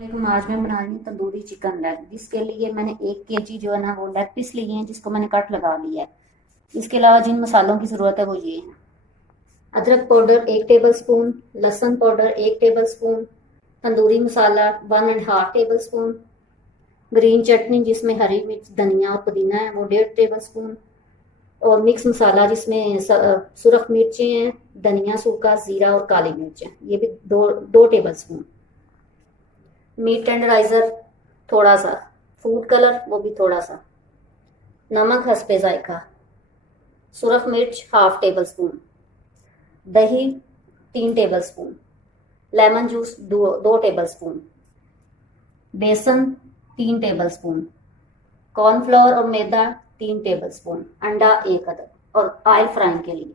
लेकिन आज मैं बना रही हूँ तंदूरी चिकन लेग। जिसके लिए मैंने 1 kg जो है ना वो लेग पीस लिए हैं, जिसको मैंने कट लगा लिया है। इसके अलावा जिन मसालों की ज़रूरत है वो ये है: अदरक पाउडर 1 टेबल स्पून, लहसुन powder 1 table spoon, tandoori masala 1.5 table spoon, green चटनी जिसमें हरी मिर्च, धनिया और पुदीना है वो 1.5 टेबल स्पून, और मिक्स मसाला जिसमें सुरख मिर्चें हैं, धनिया सूखा, जीरा और काली मिर्च है, ये भी दो 2 टेबल स्पून। मीट टेंडराइजर थोड़ा सा, फूड कलर वो भी थोड़ा सा, नमक हस्बे जायका, सुरख मिर्च 1/2 टेबल स्पून, दही 3 table spoon, lemon juice 2 table spoon, बेसन 3 टेबल स्पून, कॉर्नफ्लोर और मैदा 3 टेबल स्पून, अंडा 1 अदद, और ऑयल फ्राइंग के लिए।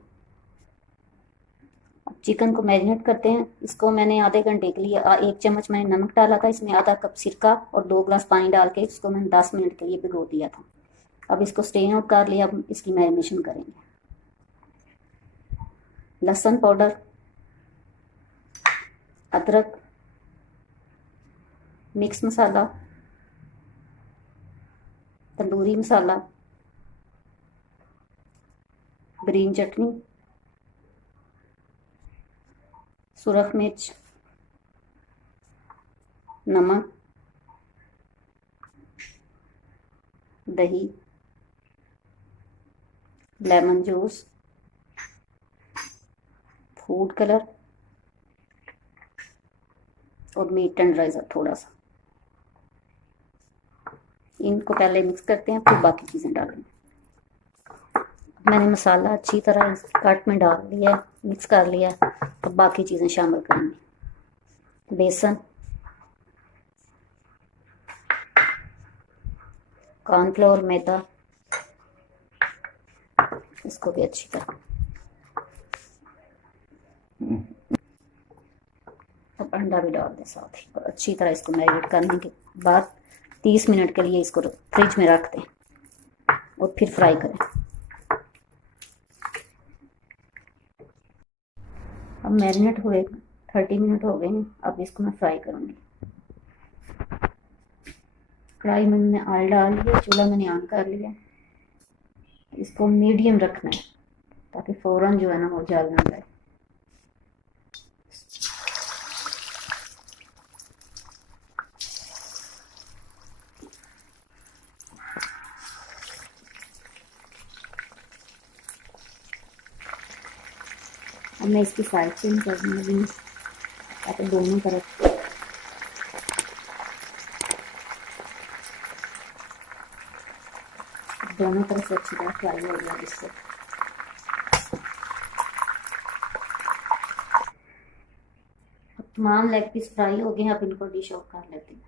अब चिकन को मैरिनेट करते हैं। इसको मैंने आधे घंटे के लिए 1 चम्मच मैंने नमक डाला था, इसमें आधा कप सिरका और 2 ग्लास पानी डाल के इसको मैंने 10 मिनट के लिए भिगो दिया था। अब इसको स्ट्रेन आउट कर लिया। अब इसकी मैरिनेशन करेंगे। लहसुन पाउडर, अदरक, मिक्स मसाला, तंदूरी मसाला, ग्रीन चटनी, सुरख मिर्च, नमक, दही, लेमन जूस, फूड कलर और मीट टेंडराइजर थोड़ा सा। इनको पहले मिक्स करते हैं, फिर बाकी चीज़ें डालेंगे। मैंने मसाला अच्छी तरह इस कट में डाल लिया, मिक्स कर लिया। अब बाकी चीज़ें शामिल करेंगे। बेसन, कॉर्नफ्लोर, मैदा, इसको भी अच्छी तरह। अब अंडा भी डाल दें साथ ही, और अच्छी तरह इसको मैरिनेट करने के बाद 30 मिनट के लिए इसको फ्रिज में रख दें और फिर फ्राई करें। अब मैरिनेट हुए 30 मिनट हो गए हैं। अब इसको मैं फ्राई करूँगी। कढ़ाई में मैंने ऑयल डाल दिया, चूल्हा मैंने ऑन कर लिया। इसको मीडियम रखना है ताकि फ़ौरन जो है ना वो जल ना जाए। अब मैं इसकी साइड चेंज कर दूँगी ताकि दोनों तरफ से अच्छी तरह फ्राई हो गया। इससे अब तमाम लेग पीस फ्राई हो गए हैं। अब इनको डिश आउट कर लेते हैं।